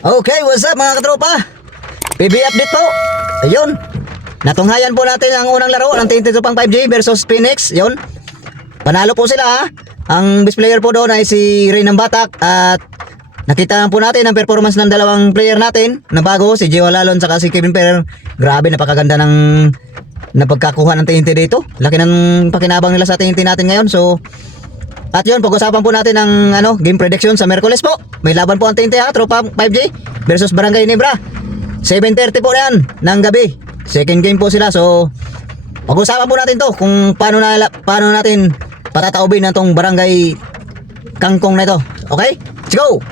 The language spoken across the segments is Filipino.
Okay, what's up mga katropa? PB update po. Ayun. Natunghayan po natin ang unang laro ng TNT Tropang 5G versus Phoenix. Ayun. Panalo po sila ha. Ang best player po doon ay si Ray ng Batak. At nakita po natin ang performance ng dalawang player natin na bago, si Gio Lalon saka si Kevin Ferrer. Grabe, napakaganda ng napagkakuha ng TNT dito. Laki ng pakinabang nila sa TNT natin ngayon. So, at yun, pag-usapan po natin ang game prediction sa Merkules po. May laban po ang TNT ha, Tropa 5G versus Barangay Ginebra. 7:30 po yan ng gabi. Second game po sila. So, pag-usapan po natin to kung paano natin patataubin na tong Barangay Kangkong na ito. Okay? Let's go!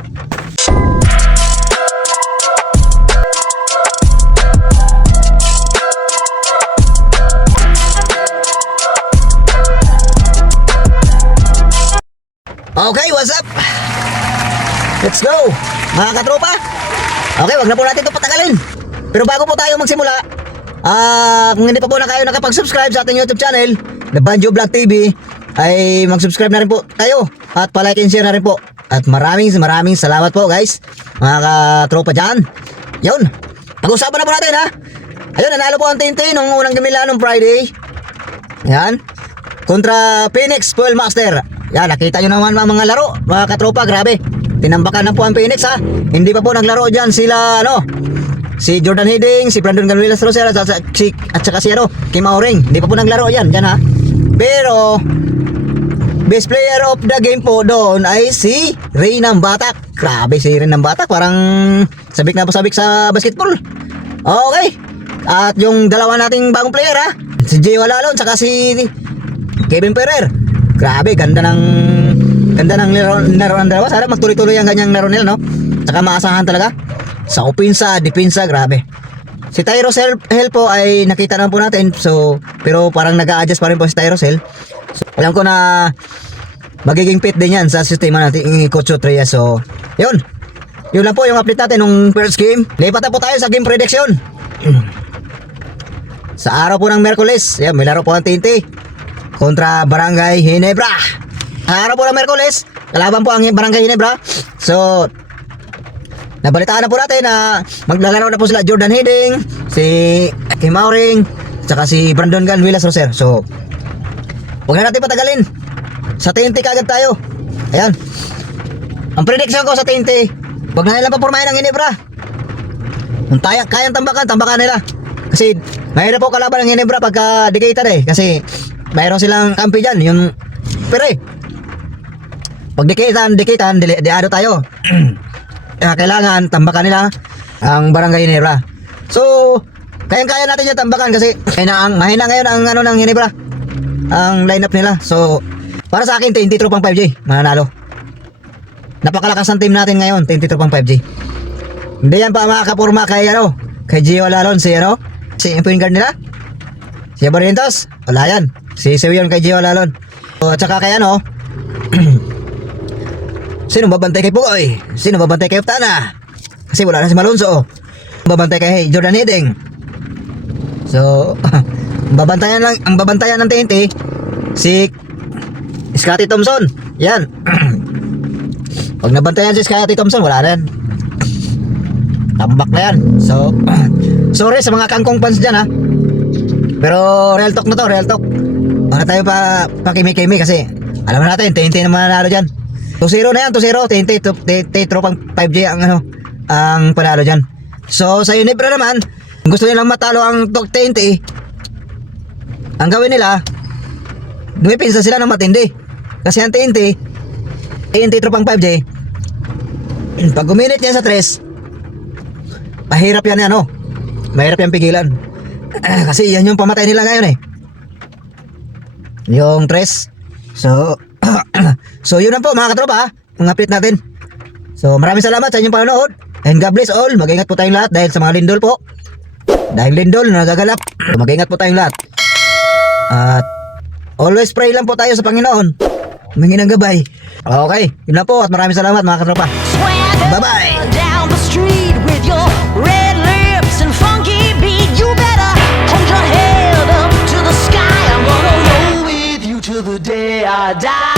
Okay, what's up? Let's go, mga katropa. Okay, wag na po natin ito patagalin. Pero bago po tayo magsimula, kung hindi pa po na kayo nakapag-subscribe sa ating YouTube channel, The Banjo Vlog TV, ay mag-subscribe na rin po tayo at palike and share na rin po. At maraming salamat po guys, mga katropa dyan. Yun, pag-usapan na po natin ha. Ayun, nanalo po ang TNT nung unang gamila nung Friday. Yan, kontra Phoenix Fuel Master. Yan, nakita nyo naman mga laro, mga katropa, grabe. Tinambakan na po ang Phoenix ha. Hindi pa po naglaro dyan sila, si Jordan Hidding, si Brandon Ganuelas Rosera, at saka si Kim Auring. Hindi pa po naglaro dyan ha. Pero, best player of the game po doon ay si Ray ng Batak. Grabe si Ray ng Batak, parang sabik na po sabik sa basketball. Okay. At yung dalawa nating bagong player ha, si Gio Lalon, saka si Kevin Ferrer. Grabe, ganda ng laro ng dalawa. Sana magtuloy-tuloy ang ganyang laro nila, no? Tsaka maasahan talaga. Sa opensa, depensa, grabe. Si Tyrus Hell po ay nakita naman po natin. So, pero parang nag-a-adjust pa rin po si Tyrus Hell. So, alam ko na magiging fit din yan sa sistema natin yung Coach Trias. So, yun. Yun lang po yung update natin nung first game. Lipat na po tayo sa game prediction. Sa araw po ng Merkules, yan, may laro po ang TNT kontra Barangay Ginebra. Araw po ng Merkules, kalaban po ang Barangay Ginebra. So, nabalitaan na po natin na maglalaro na po sila Jordan Hidding, si Kim Auring, saka si Brandon Ganuelas Roser. So, huwag na natin patagalin. Sa TNT kagad tayo. Ayan. Ang prediction ko sa TNT, huwag na nilang papormahin ang Ginebra. Kung kayang tambakan nila. Kasi, mahirap po kalaban ng Ginebra pagka decayed eh. Kasi, mayroon silang kampi dyan, yung pere. Pag dikitan, diado tayo. Kailangan tambakan nila ang Barangay Ginebra. So, kayang-kaya natin yung tambakan kasi mahina ngayon ang ng Ginebra, ang lineup nila. So, para sa akin, TNT Tropang 5G, mananalo. Napakalakas ng team natin ngayon, TNT Tropang 5G. Hindi yan pa makakapurma kay Gio Lalon, si point guard nila. Si Barrientos, wala yan. Si Sewion kay Gio Lalon. So, at saka kay sino babantay kay Pugoy? Sino babantay kay Uftana? Kasi wala na si Malonzo. Babantay kay Jordan Hidding. So, ang babantayan ng TNT si Scottie Thompson. Yan. Pag nabantayan si Scottie Thompson, wala na yan. Tambak na yan. So, sorry sa mga kangkong fans dyan ha. Pero real talk na to, real talk. Wala tayo pakimi-kimi kasi alam natin, TNT naman nanalo dyan. 2-0 na yan, 2-0. TNT Tropang 5G ang panalo dyan. So sa Ginebra naman, kung gusto nilang matalo ang TNT, ang gawin nila, dumipinsa sila ng matindi. Kasi ang TNT Tropang 5G, pag guminit niya sa 3, mahirap yan mahirap yan pigilan. Kasi yan yung pamatay nila ngayon yung 3. So, so yun lang po mga katropa, ang update natin. So maraming salamat sa inyong panonood. And God bless all. Mag-ingat po tayong lahat dahil sa mga lindol po. Dahil lindol na nagagalap, mag-ingat po tayong lahat. At always pray lang po tayo sa Panginoon. Humingi ng gabay. Okay, yun lang po at maraming salamat mga katropa. Bye-bye. Down the street with your red lips and funky beat. You better hold your head up to the sky. I'm gonna roll with you till the day I die.